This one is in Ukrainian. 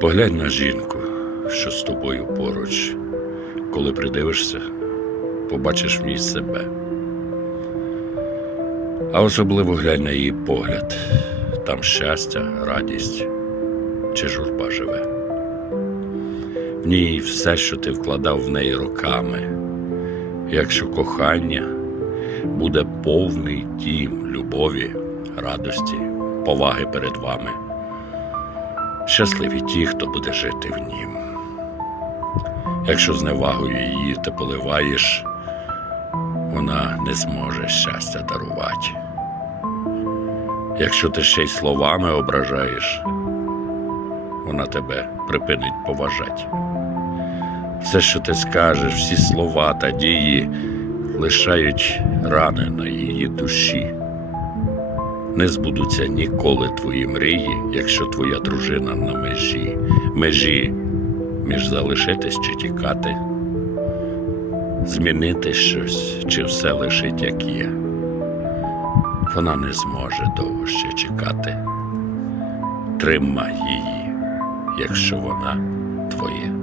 Поглянь на жінку, що з тобою поруч. Коли придивишся, побачиш в ній себе. А особливо глянь на її погляд. Там щастя, радість чи журба живе. В ній все, що ти вкладав в неї роками. Якщо кохання буде повний дім любові, радості, поваги перед вами. Щасливі ті, хто буде жити в нім. Якщо зневагою її ти поливаєш, вона не зможе щастя дарувати. Якщо ти ще й словами ображаєш, вона тебе припинить поважати. Все, що ти скажеш, всі слова та дії лишають рани на її душі. Не збудуться ніколи твої мрії, якщо твоя дружина на межі, межі між залишитись чи тікати, змінити щось, чи все лишить, як є. Вона не зможе довго ще чекати. Тримай її, якщо вона твоє.